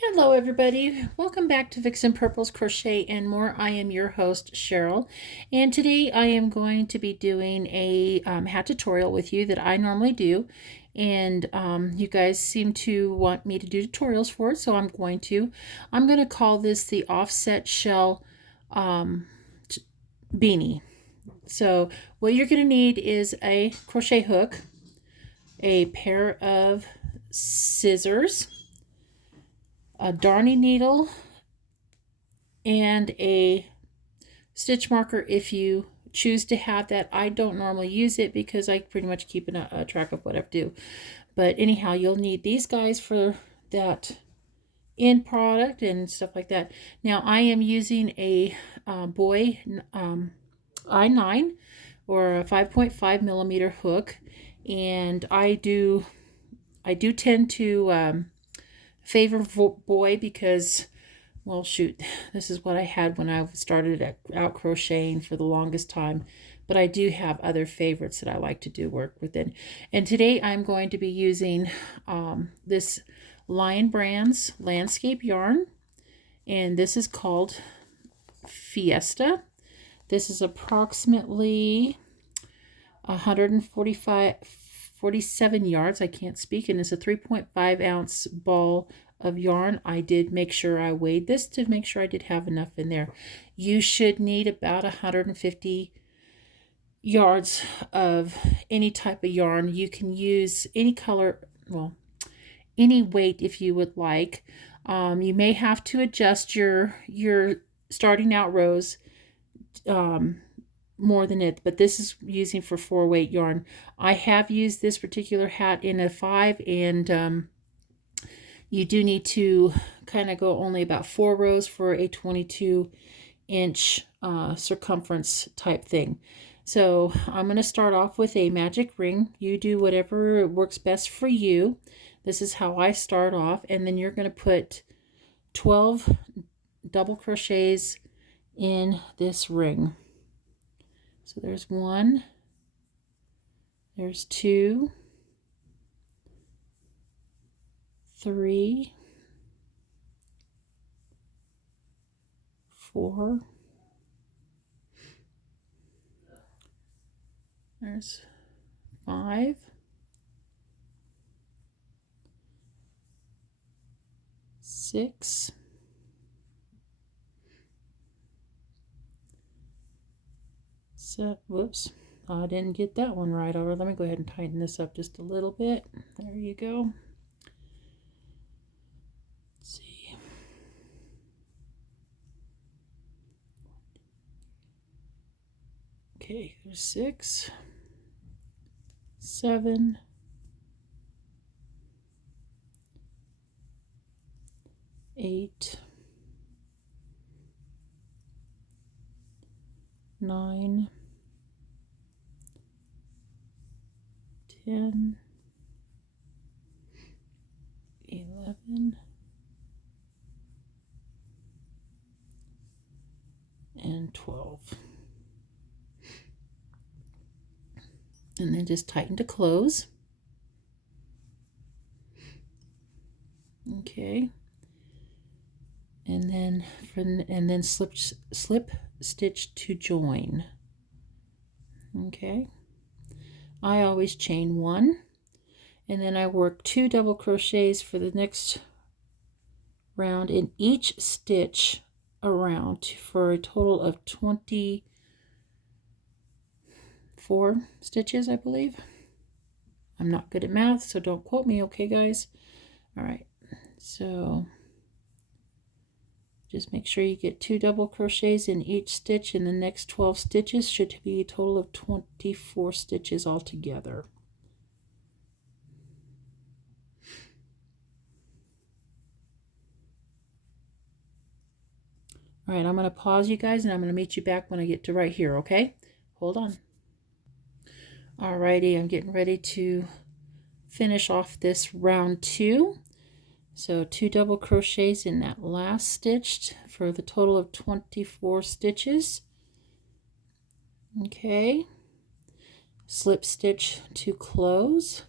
Hello everybody, welcome back to Vixen Purple's Crochet and More. I am your host Cheryl, and today I am going to be doing a hat tutorial with you that I normally do, and you guys seem to want me to do tutorials for it, so I'm going to call this the offset shell beanie. So what you're going to need is a crochet hook, a pair of scissors, a darning needle, and a stitch marker if you choose to have that. I don't normally use it because I pretty much keep a track of what I do. But anyhow, you'll need these guys for that end product and stuff like that. Now I am using a Boy I9 or a 5.5 millimeter hook, and I do tend to favor Boy because, well, shoot, this is what I had when I started out crocheting for the longest time. But I do have other favorites that I like to do work within. And today I'm going to be using this Lion Brands landscape yarn. And this is called Fiesta. This is approximately 47 yards. I can't speak. And it's a 3.5 ounce ball of yarn. I did make sure I weighed this to make sure I did have enough in there. You should need about 150 yards of any type of yarn. You can use any color, well, any weight if you would like. You may have to adjust your starting out rows more than it, but this is using for 4-weight yarn. I have used this particular hat in a 5, and you do need to kind of go only about 4 rows for a 22-inch circumference type thing. So I'm going to start off with a magic ring. You do whatever works best for you. This is how I start off, and then you're going to put 12 double crochets in this ring. So there's 1, there's 2, 3, 4, there's 5, 6, 7, whoops, I didn't get that one right. All right, let me go ahead and tighten this up just a little bit. There you go. Let's see. Okay, there's 6, 7, 8, 9, 10, 11, and 12. And then just tighten to close. Okay. And then slip stitch to join. Okay. I always chain 1, and then I work 2 double crochets for the next round in each stitch around for a total of 24 stitches, I believe. I'm not good at math, so don't quote me, okay guys? All right, so just make sure you get 2 double crochets in each stitch, and the next 12 stitches should be a total of 24 stitches altogether. All right, I'm going to pause you guys, and I'm going to meet you back when I get to right here, okay? Hold on. Alrighty, I'm getting ready to finish off this round 2. So 2 double crochets in that last stitch for the total of 24 stitches. Okay, slip stitch to close.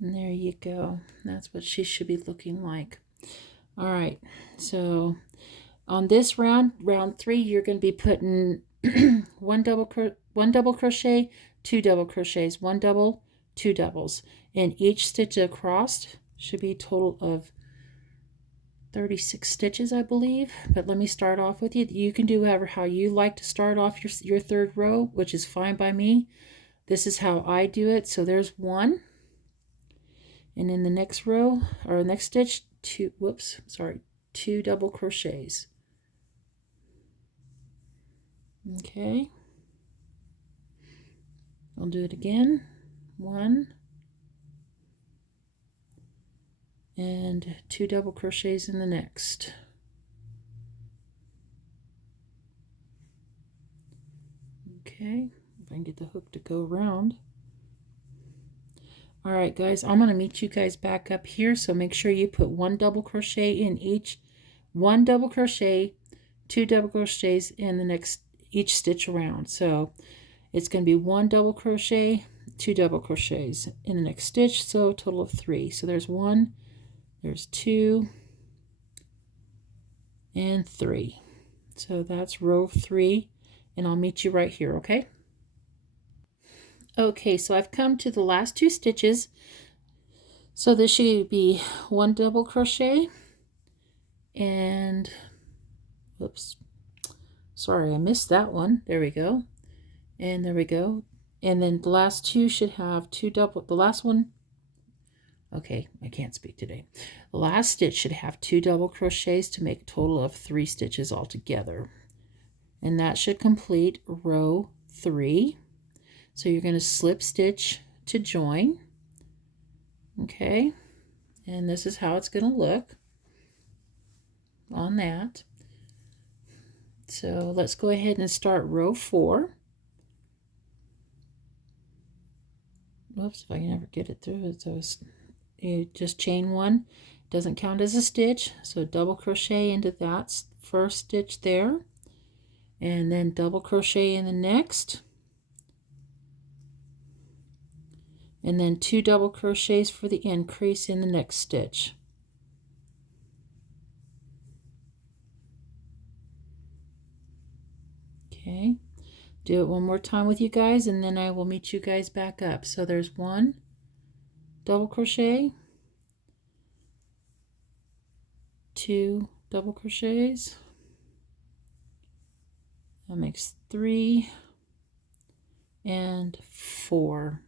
And there you go. That's what she should be looking like. All right, so on this round 3, you're going to be putting one double crochet, 2 double crochets, 1 double, 2 doubles, and each stitch across should be a total of 36 stitches, I believe. But let me start off with you. You can do how you like to start off your third row, which is fine by me. This is how I do it. So there's 1, and in the next row or next stitch, 2 double crochets. Okay, I'll do it again. 1 and 2 double crochets in the next. Okay, if I can get the hook to go around. All right, guys, I'm going to meet you guys back up here, so make sure you put 1 double crochet in each, 1 double crochet, 2 double crochets in the next each stitch around. So it's going to be 1 double crochet, 2 double crochets in the next stitch, so a total of 3. So there's 1, there's 2, and 3. So that's row 3, and I'll meet you right here, okay? Okay, so I've come to the last 2 stitches. So this should be 1 double crochet, and whoops, sorry, I missed that one. There we go. And there we go. And then the last 2 should have 2 double, the last one, okay, I can't speak today. The last stitch should have 2 double crochets to make a total of 3 stitches altogether. And that should complete row 3. So you're going to slip stitch to join. Okay. And this is how it's going to look on that. So let's go ahead and start row 4. Whoops, if I can ever get it through. So you just chain 1. Doesn't count as a stitch. So double crochet into that first stitch there. And then double crochet in the next. And then 2 double crochets for the increase in the next stitch. Okay, do it one more time with you guys, and then I will meet you guys back up. So there's 1 double crochet, 2 double crochets, that makes 3 and 4.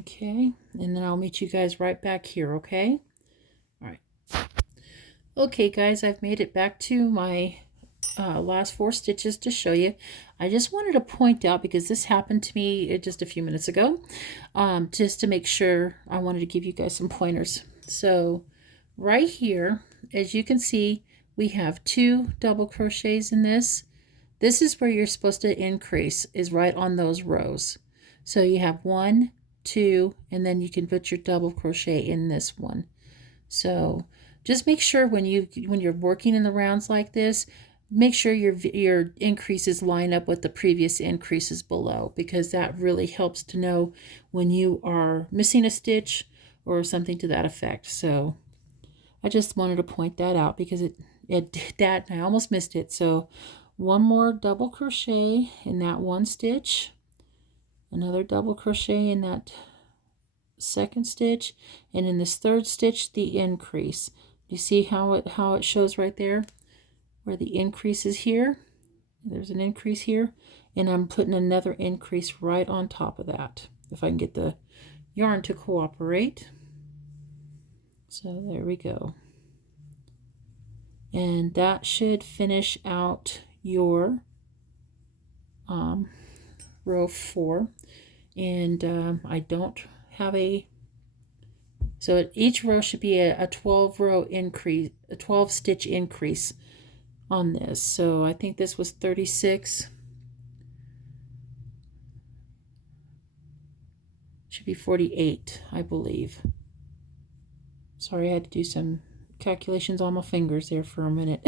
Okay, and then I'll meet you guys right back here, okay? All right. Okay, guys, I've made it back to my last 4 stitches to show you. I just wanted to point out, because this happened to me just a few minutes ago, just to make sure, I wanted to give you guys some pointers. So right here, as you can see, we have 2 double crochets in this. This is where you're supposed to increase, is right on those rows. So you have 1, 2, and then you can put your double crochet in this one. So just make sure when you're working in the rounds like this, make sure your increases line up with the previous increases below, because that really helps to know when you are missing a stitch or something to that effect. So I just wanted to point that out, because it did that and I almost missed it. So 1 more double crochet in that 1 stitch, another double crochet in that 2nd stitch, and in this 3rd stitch the increase. You see how it shows right there where the increase is here? There's an increase here, and I'm putting another increase right on top of that, if I can get the yarn to cooperate. So there we go. And that should finish out your row 4. And I don't have so each row should be a 12 row increase, a 12 stitch increase on this. So I think this was 36, should be 48, I believe. Sorry, I had to do some calculations on my fingers there for a minute.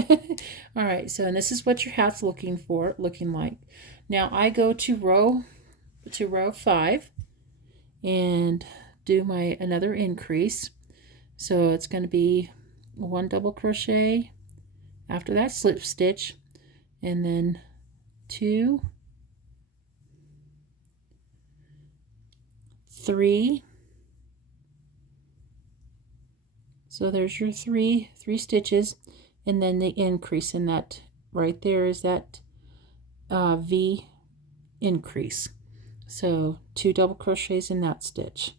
All right, so and this is what your hat's looking like. Now I go to row to row 5 and do my another increase. So it's going to be 1 double crochet after that slip stitch, and then 2, 3. So there's your three stitches, and then the increase in that right there is that V increase. So 2 double crochets in that stitch.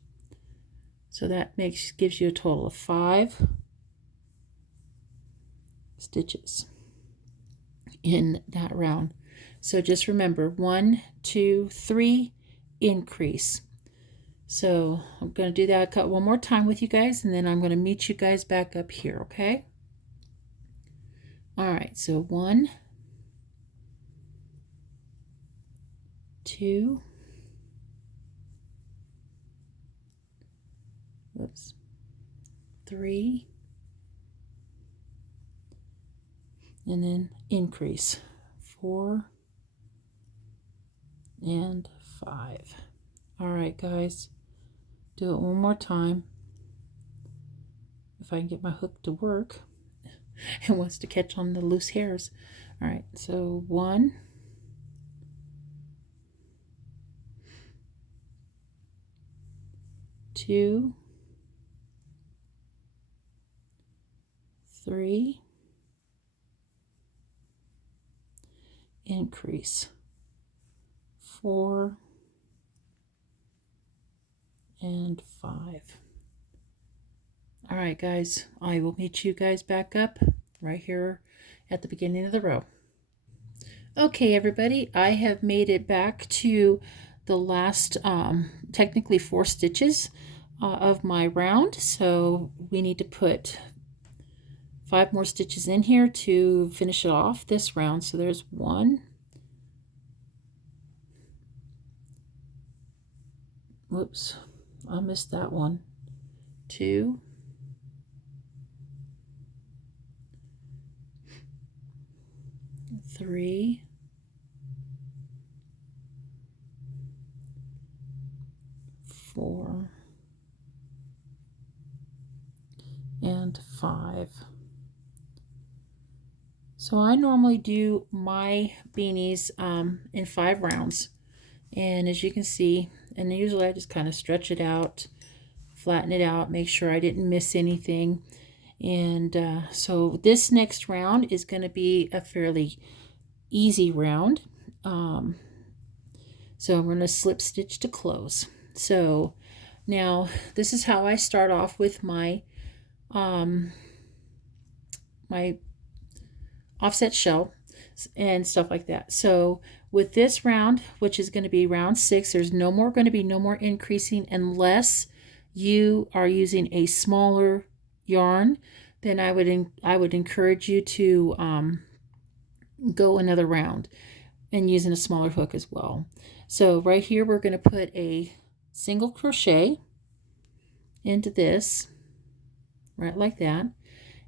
So that gives you a total of 5 stitches in that round. So just remember 1, 2, 3, increase. So I'm going to do that one more time with you guys, and then I'm going to meet you guys back up here, okay? All right, so 1, 2, whoops, 3, and then increase 4 and 5. All right, guys, do it one more time. If I can get my hook to work. It wants to catch on the loose hairs. All right, so 1, 2, 3, increase 4 and 5. All right, guys, I will meet you guys back up right here at the beginning of the row. Okay, everybody, I have made it back to the last technically 4 stitches of my round, so we need to put 5 more stitches in here to finish it off this round. So there's 1, whoops, I missed that one, 2, 3, 4, and 5. So I normally do my beanies in 5 rounds, and as you can see, and usually I just kind of stretch it out, flatten it out, make sure I didn't miss anything. And so this next round is going to be a fairly easy round. So I'm going to slip stitch to close. So now this is how I start off with my my offset shell and stuff like that. So with this round, which is going to be round 6, there's going to be no more increasing unless you are using a smaller yarn. Then I would encourage you to go another round and using a smaller hook as well. So right here we're going to put a single crochet into this, right like that,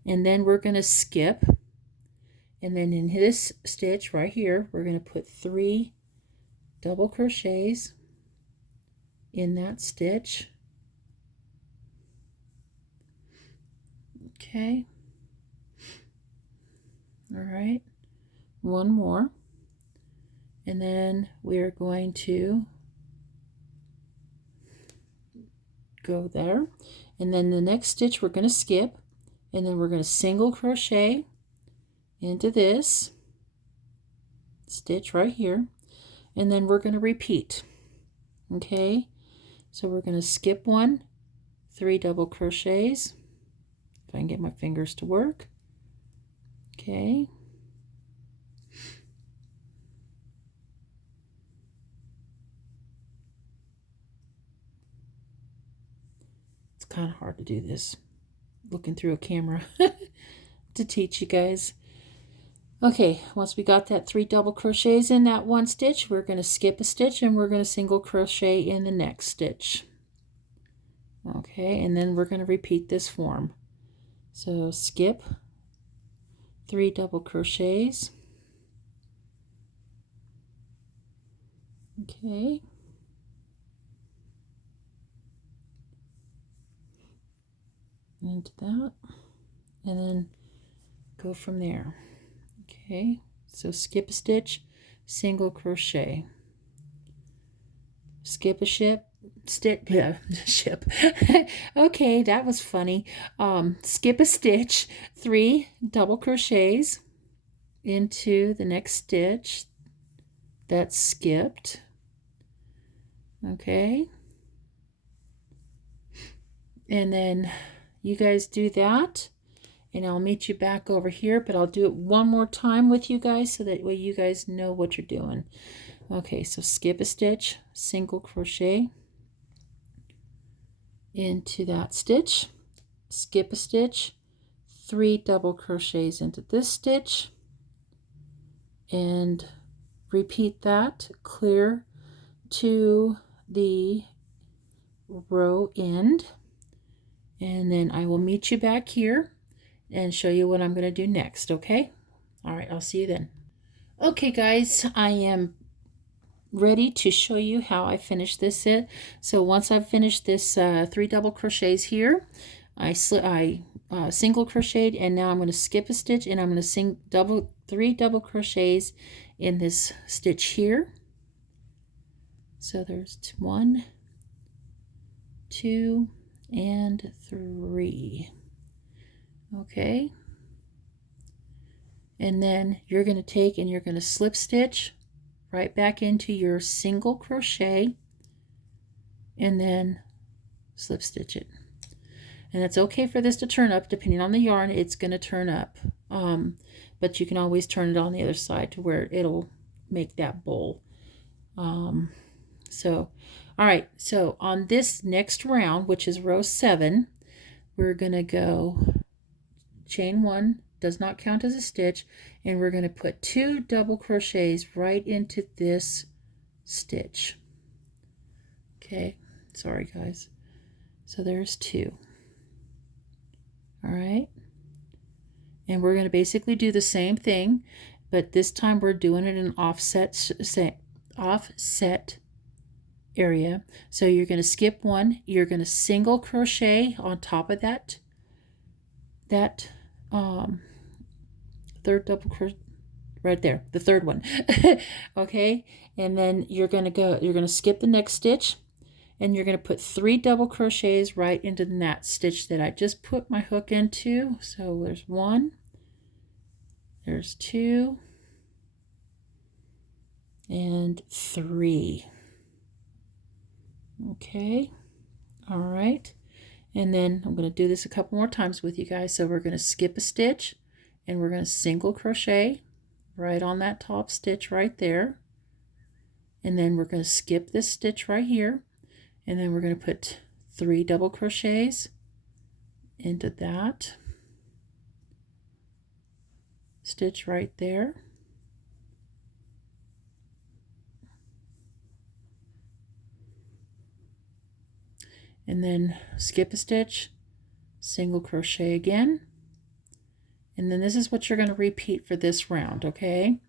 and then we're going to skip, and then in this stitch right here we're going to put 3 double crochets in that stitch. Okay, all right, 1 more, and then we're going to go there, and then the next stitch we're going to skip, and then we're going to single crochet into this stitch right here, and then we're going to repeat. Okay, so we're going to skip 1, 3 double crochets, if I can get my fingers to work. Okay, it's kind of hard to do this looking through a camera to teach you guys. Okay, once we got that 3 double crochets in that one stitch, we're going to skip a stitch and we're going to single crochet in the next stitch. Okay, and then we're going to repeat this form. So skip 3 double crochets. Okay, into that, and then go from there. Okay, so skip a stitch, single crochet, skip a ship. Okay, that was funny. Skip a stitch, 3 double crochets into the next stitch that's skipped. Okay, and then you guys do that, and I'll meet you back over here, but I'll do it one more time with you guys so that way you guys know what you're doing. Okay, so skip a stitch, single crochet into that stitch, skip a stitch, 3 double crochets into this stitch, and repeat that clear to the row end, and then I will meet you back here and show you what I'm going to do next. Okay, all right, I'll see you then. Okay guys, I am ready to show you how I finish this set. So once I've finished this 3 double crochets here, I single crocheted, and now I'm going to skip a stitch, and I'm going to 3 double crochets in this stitch here. So there's 1, 2, and 3. Okay, and then you're going to take and you're going to slip stitch right back into your single crochet, and then slip stitch it. And it's okay for this to turn up. Depending on the yarn, it's going to turn up, but you can always turn it on the other side to where it'll make that bowl. So all right, so on this next round, which is row 7, we're going to go chain 1, does not count as a stitch, and we're going to put 2 double crochets right into this stitch. Okay, sorry guys. So there's 2. All right, and we're going to basically do the same thing, but this time we're doing it in an offset area. So you're going to skip 1, you're going to single crochet on top of that third double crochet right there, the third one. Okay, and then you're going to skip the next stitch, and you're going to put 3 double crochets right into that stitch that I just put my hook into. So there's 1, there's 2, and 3. Okay, all right, and then I'm going to do this a couple more times with you guys. So we're going to skip a stitch, and we're going to single crochet right on that top stitch right there, and then we're going to skip this stitch right here, and then we're going to put 3 double crochets into that stitch right there, and then skip a stitch, single crochet again, and then this is what you're going to repeat for this round. Okay,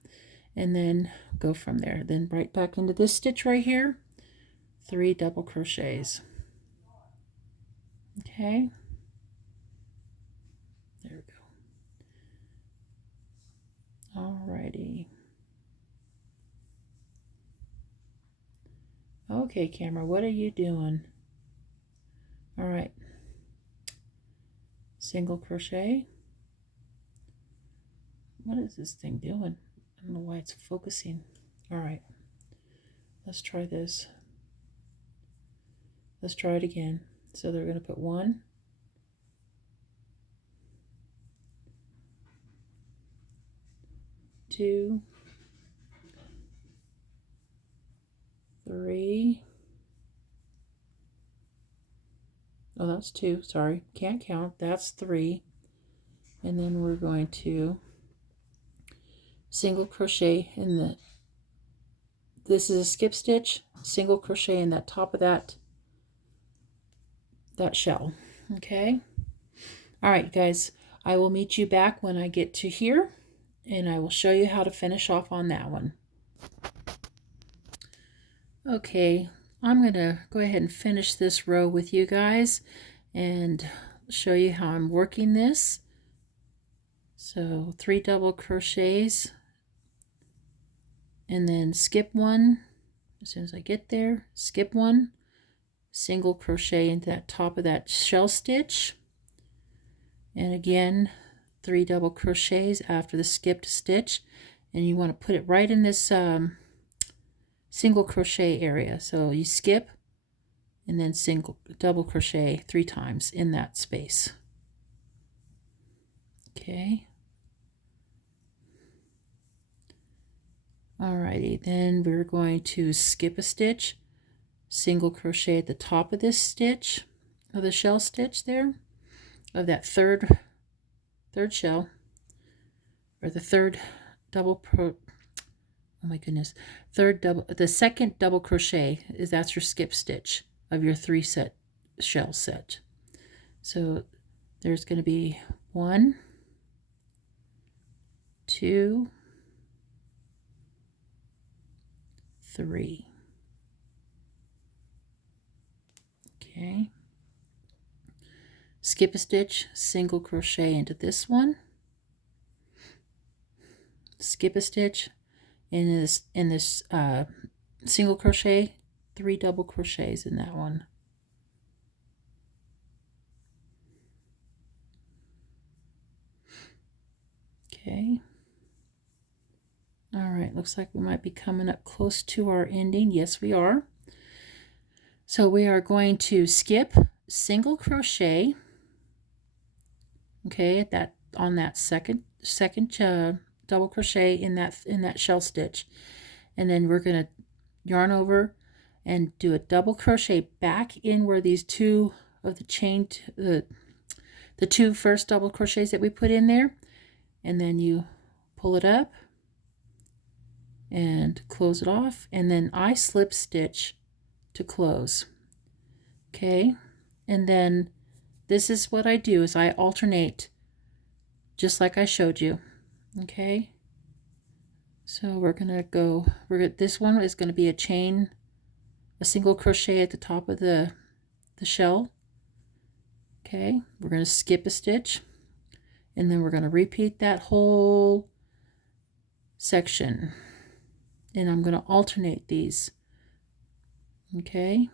and then go from there, then right back into this stitch right here, 3 double crochets. Okay, there we go. Alrighty. Okay, camera, what are you doing? All right, single crochet. What is this thing doing? I don't know why it's focusing. All right, let's try this. Let's try it again. So they're going to put 1, 2, 3. Oh, that's 2. Sorry, can't count. That's 3. And then we're going to single crochet in the, this is a skip stitch, single crochet in that top of that shell. Okay, all right guys, I will meet you back when I get to here, and I will show you how to finish off on that one. Okay, I'm gonna go ahead and finish this row with you guys, and show you how I'm working this. So 3 double crochets and then skip one. As soon as I get there, skip one, single crochet into that top of that shell stitch, and again 3 double crochets after the skipped stitch, and you want to put it right in this single crochet area. So you skip and then double crochet 3 times in that space. Okay. Alrighty, then we're going to skip a stitch, single crochet at the top of this stitch, of the shell stitch there, of that third shell, or the third double the second double crochet that's your skip stitch of your 3 set shell set. So there's going to be 1, 2, 3. Okay. Skip a stitch, single crochet into this one. Skip a stitch in this single crochet, 3 double crochets in that one. Okay. All right, looks like we might be coming up close to our ending. Yes, we are. So we are going to skip, single crochet, okay, at that on that second double crochet in that shell stitch, and then we're going to yarn over and do a double crochet back in where these two of the chained the 2 first double crochets that we put in there, and then you pull it up and close it off, and then I slip stitch to close. Okay, and then this is what I do is I alternate just like I showed you. Okay, so we're gonna go, this one is going to be a single crochet at the top of the shell. Okay, we're going to skip a stitch, and then we're going to repeat that whole section, and I'm going to alternate these. Okay,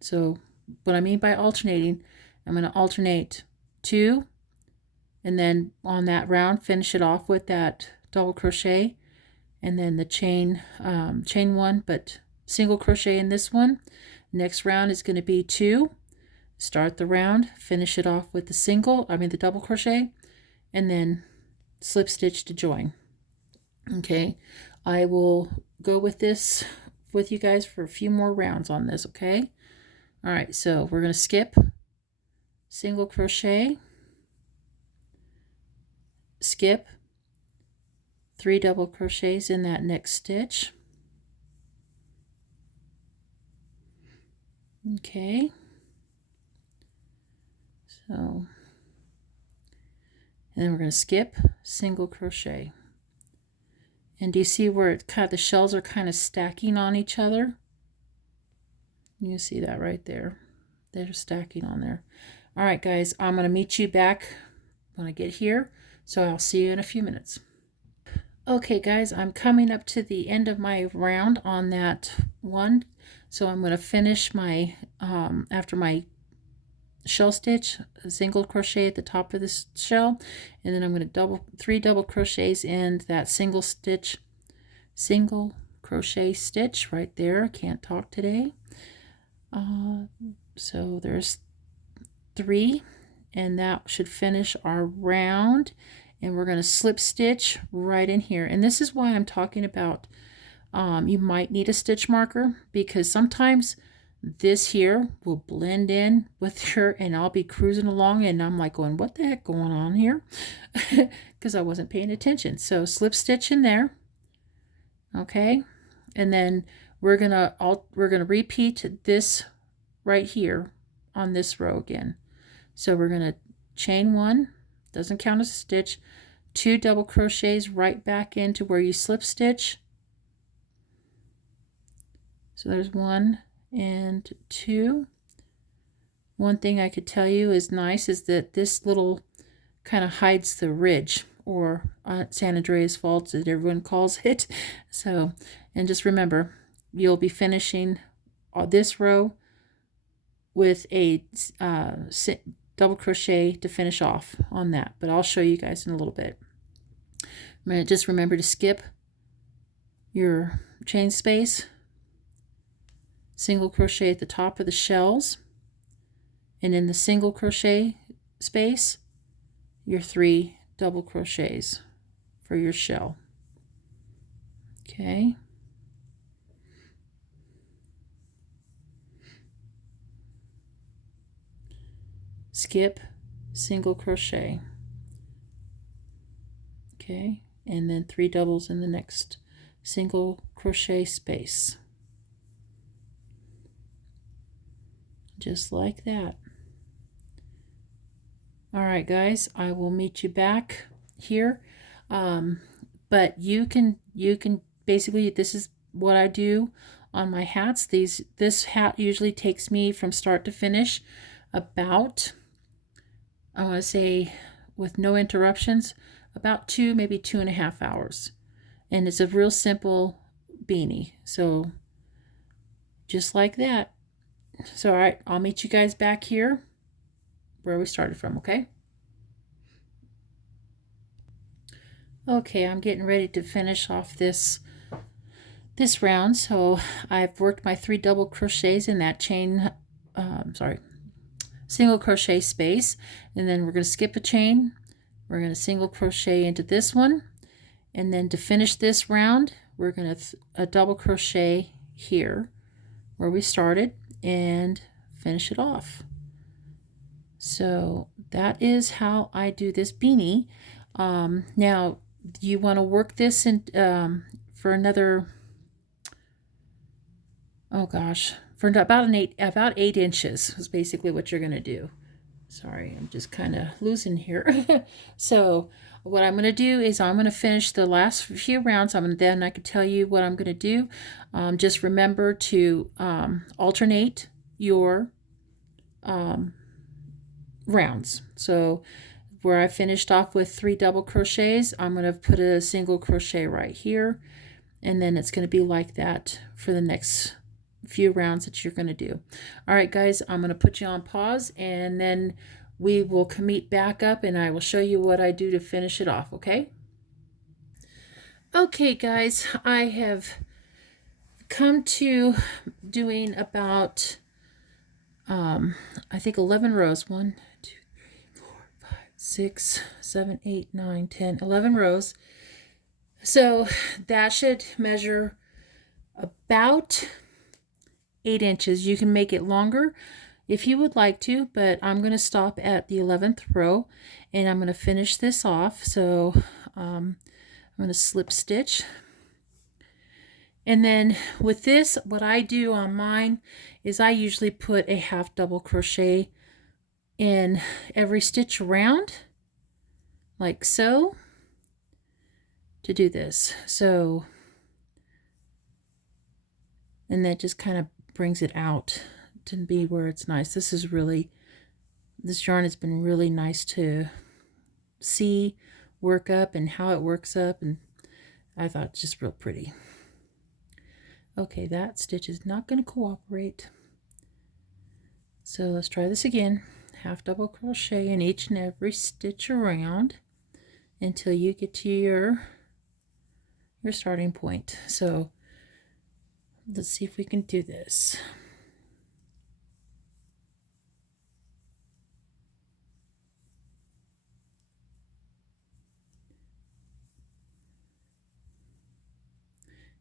so what I mean by alternating, I'm going to alternate 2, and then on that round finish it off with that double crochet, and then the chain 1 but single crochet in this one. Next round is going to be 2, start the round, finish it off with the double crochet, and then slip stitch to join. Okay, I will go with this with you guys for a few more rounds on this. Okay, all right, so we're going to skip, single crochet, skip, 3 double crochets in that next stitch. Okay, so, and then we're going to skip, single crochet. And do you see where the shells are kind of stacking on each other? You see that right there. They're stacking on there. All right, guys, I'm going to meet you back when I get here. So I'll see you in a few minutes. Okay, guys, I'm coming up to the end of my round on that one. So I'm going to finish my, after my shell stitch, a single crochet at the top of this shell, and then I'm going to 3 double crochets in that single crochet stitch right there. I can't talk today. So there's 3, and that should finish our round, and we're going to slip stitch right in here. And this is why I'm talking about you might need a stitch marker, because sometimes this here will blend in with your, and I'll be cruising along and I'm like going, what the heck going on here? Because I wasn't paying attention. So slip stitch in there. Okay, and then we're gonna repeat this right here on this row again. So we're gonna chain 1, doesn't count as a stitch, 2 double crochets right back into where you slip stitch. So there's 1 and 2, One thing I could tell you is nice is that this little kind of hides the ridge, or San Andreas fault as everyone calls it. So, and just remember, you'll be finishing this row with a double crochet to finish off on that, but I'll show you guys in a little bit. Just remember to skip your chain space, single crochet at the top of the shells, and in the single crochet space, your 3 double crochets for your shell. Okay. Skip, single crochet. Okay, and then 3 doubles in the next single crochet space. Just like that. All right, guys, I will meet you back here. But you can basically, this is what I do on my hats. This hat usually takes me from start to finish about, I want to say, with no interruptions, about 2, maybe 2.5 hours. And it's a real simple beanie. So just like that. So, all right, I'll meet you guys back here where we started from, okay? Okay, I'm getting ready to finish off this round. So I've worked my 3 double crochets in that single crochet space, and then we're going to skip a chain. We're going to single crochet into this one, and then to finish this round, we're going to double crochet here where we started and finish it off. So that is how I do this beanie. Now you want to work this in for another, oh gosh, for about 8 inches is basically what you're going to do. Sorry, I'm just kind of losing here. So what I'm going to do is I'm going to finish the last few rounds. Then I can tell you what I'm going to do. Just remember to alternate your rounds. So where I finished off with 3 double crochets, I'm going to put a single crochet right here, and then it's going to be like that for the next few rounds that you're going to do. All right, guys, I'm going to put you on pause, and then we will meet back up, and I will show you what I do to finish it off, okay? Okay, guys, I have come to doing about, I think 11 rows. 1, 2, 3, 4, 5, 6, 7, 8, 9, 10, 11 rows. So that should measure about 8 inches. You can make it longer if you would like to, but I'm going to stop at the 11th row, and I'm going to finish this off. So I'm going to slip stitch. And then with this, what I do on mine is I usually put a half double crochet in every stitch around, like so, to do this. So, and that just kind of brings it out to be where it's nice. This yarn has been really nice to see work up and how it works up, and I thought it's just real pretty. Okay, that stitch is not going to cooperate. So let's try this again. Half double crochet in each and every stitch around until you get to your starting point. So let's see if we can do this.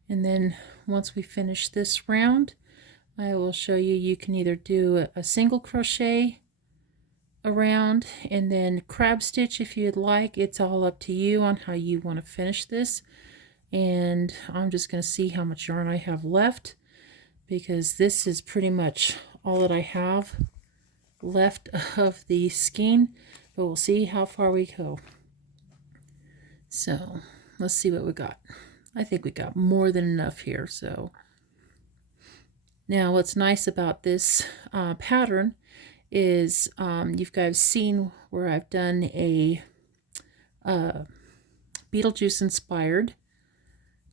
And then once we finish this round, I will show you, you can either do a single crochet around and then crab stitch if you'd like. It's all up to you on how you want to finish this. And I'm just going to see how much yarn I have left, because this is pretty much all that I have left of the skein, but we'll see how far we go. So let's see what we got. I think we got more than enough here. So now what's nice about this pattern is you've guys seen where I've done a Beetlejuice inspired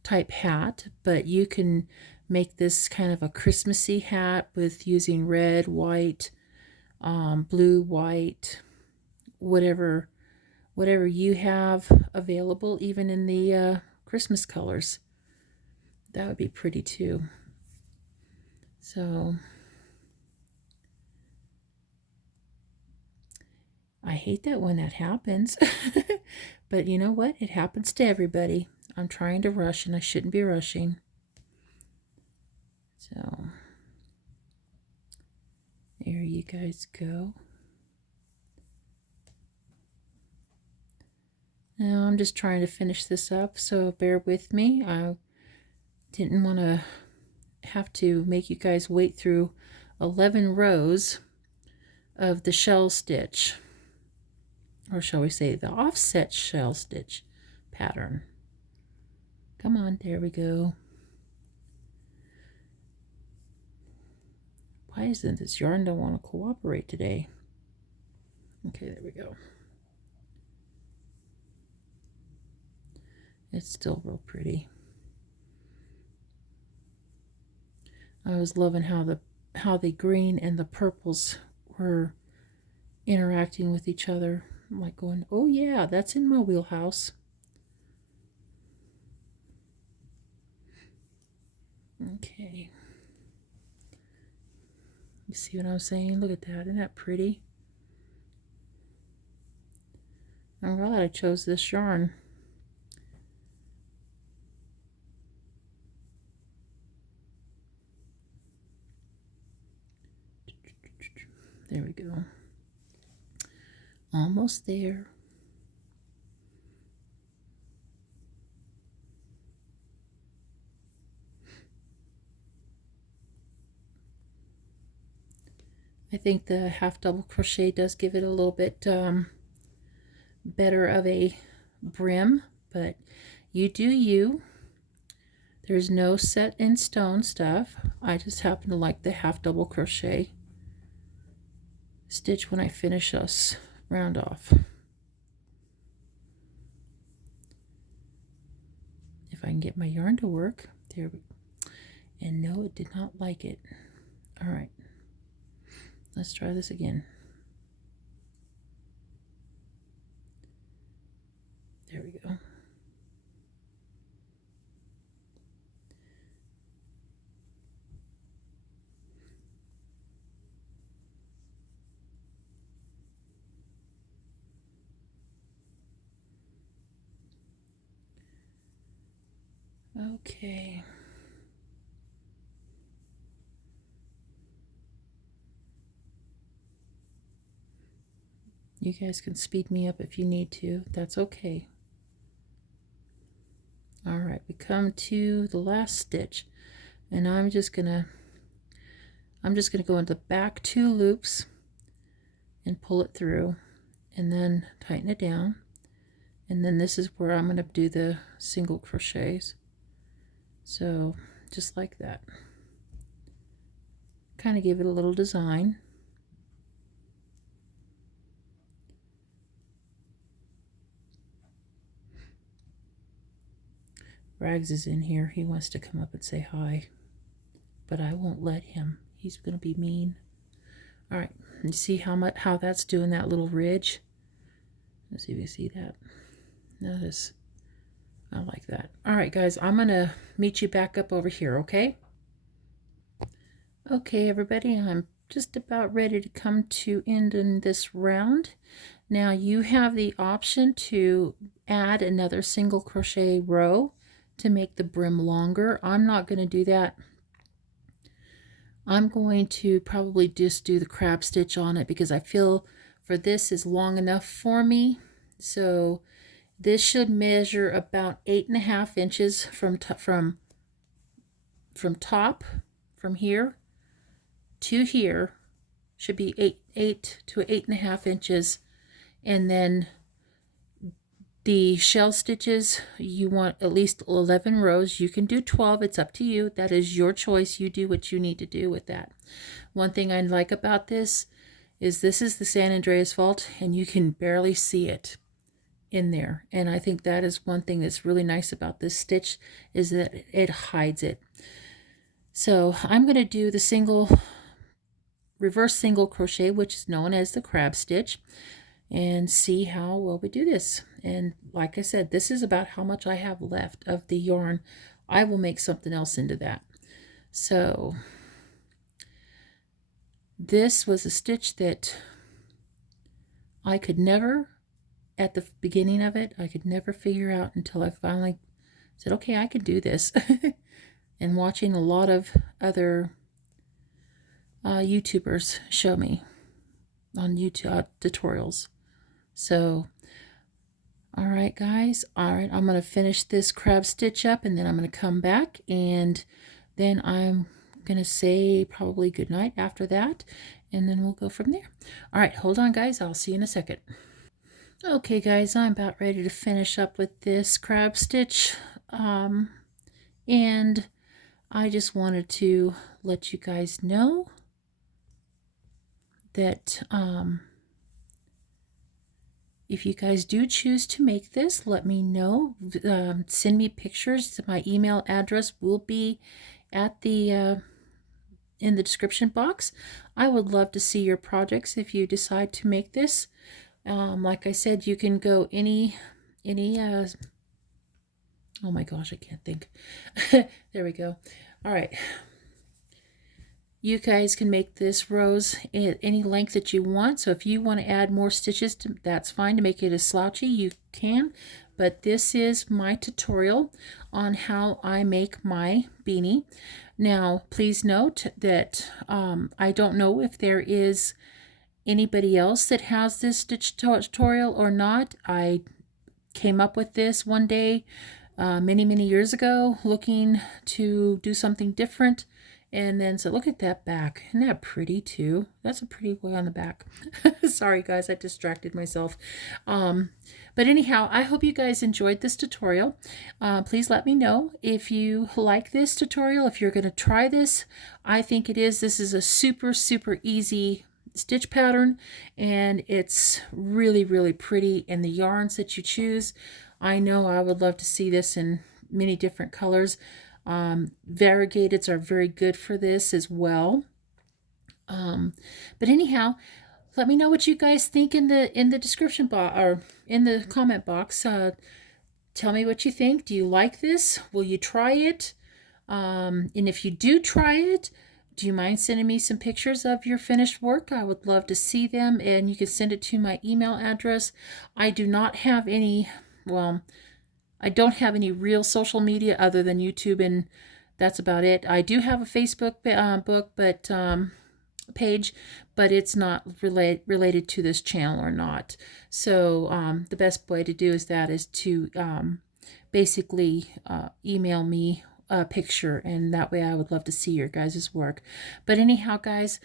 type hat, but you can make this kind of a Christmassy hat with using red, white, blue, white, whatever you have available, even in the Christmas colors. That would be pretty too. So I hate that when that happens. But you know what? It happens to everybody. I'm trying to rush and I shouldn't be rushing. So there you guys go. Now I'm just trying to finish this up, so bear with me. I didn't want to have to make you guys wait through 11 rows of the shell stitch, or shall we say the offset shell stitch pattern. Come on, there we go. Why isn't this yarn don't want to cooperate today? Okay, there we go. It's still real pretty. I was loving how the green and the purples were interacting with each other. I'm like going, oh yeah, that's in my wheelhouse. Okay. You see what I'm saying? Look at that. Isn't that pretty? I'm glad I chose this yarn. There we go. Almost there. I think the half double crochet does give it a little bit better of a brim, but you do you. There's no set in stone stuff. I just happen to like the half double crochet stitch when I finish us round off. If I can get my yarn to work. There we go. And no, it did not like it. All right. Let's try this again. There we go. Okay. You guys can speed me up if you need to. That's okay. All right, we come to the last stitch, and I'm just gonna go into the back 2 loops and pull it through, and then tighten it down. And then this is where I'm gonna do the single crochets. So just like that. Kind of give it a little design. Rags is in here. He wants to come up and say hi, but I won't let him. He's going to be mean. All right, you see how that's doing that little ridge? Let's see if you see that. Notice, I like that. All right, guys, I'm going to meet you back up over here, okay? Okay, everybody, I'm just about ready to come to end in this round. Now, you have the option to add another single crochet row to make the brim longer. I'm not going to do that. I'm going to probably just do the crab stitch on it because I feel for this is long enough for me. So this should measure about 8.5 inches from top, from here to here. Should be 8 to 8.5 inches, and then the shell stitches, you want at least 11 rows. You can do 12. It's up to you. That is your choice. You do what you need to do with that. One thing I like about this is this is the San Andreas Fault, and you can barely see it in there. And I think that is one thing that's really nice about this stitch, is that it hides it. So I'm going to do the reverse single crochet, which is known as the crab stitch, and see how well we do this. And like I said, this is about how much I have left of the yarn. I will make something else into that. So this was a stitch that I could never, at the beginning of it, I could never figure out until I finally said, okay, I can do this. And watching a lot of other YouTubers show me on YouTube tutorials. So, all right, guys. All right, I'm going to finish this crab stitch up, and then I'm going to come back, and then I'm going to say probably good night after that, and then we'll go from there. All right, hold on, guys. I'll see you in a second. Okay, guys, I'm about ready to finish up with this crab stitch, and I just wanted to let you guys know that if you guys do choose to make this, let me know. Send me pictures. My email address will be at the in the description box. I would love to see your projects if you decide to make this. Like I said, you can go any oh my gosh, I can't think. There we go. All right. You guys can make this rose at any length that you want. So if you want to add more stitches, that's fine. To make it a slouchy, you can. But this is my tutorial on how I make my beanie. Now, please note that I don't know if there is anybody else that has this stitch tutorial or not. I came up with this one day many years ago, looking to do something different, and then so look at that back. Isn't that pretty too? That's a pretty way on the back. Sorry guys, I distracted myself. But anyhow, I hope you guys enjoyed this tutorial. Please let me know if you like this tutorial, if you're going to try this. I think it is. This is a super easy stitch pattern, and it's really pretty. And the yarns that you choose, I know I would love to see this in many different colors. Variegateds are very good for this as well. But anyhow, let me know what you guys think in the description box or in the comment box. Tell me what you think. Do you like this? Will you try it? And if you do try it, do you mind sending me some pictures of your finished work? I would love to see them, and you can send it to my email address. I do not have any, well, I don't have any real social media other than YouTube, and that's about it. I do have a Facebook page, but it's not related to this channel or not. So the best way to do is to basically email me a picture, and that way I would love to see your guys' work. But anyhow, guys,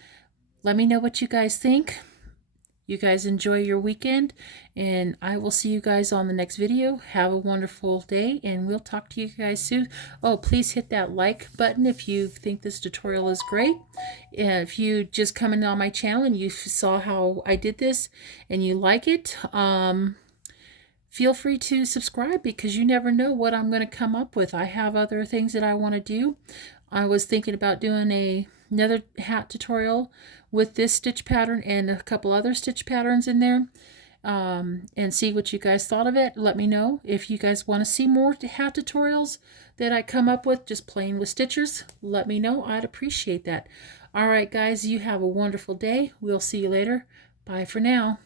let me know what you guys think. You guys enjoy your weekend, and I will see you guys on the next video. Have a wonderful day, and we'll talk to you guys soon. Oh, please hit that like button if you think this tutorial is great. If you just come in on my channel and you saw how I did this and you like it, feel free to subscribe, because you never know what I'm going to come up with. I have other things that I want to do. I was thinking about doing another hat tutorial with this stitch pattern and a couple other stitch patterns in there, and see what you guys thought of it. Let me know if you guys want to see more hat tutorials that I come up with, just playing with stitchers. Let me know. I'd appreciate that. All right, guys, you have a wonderful day. We'll see you later. Bye for now.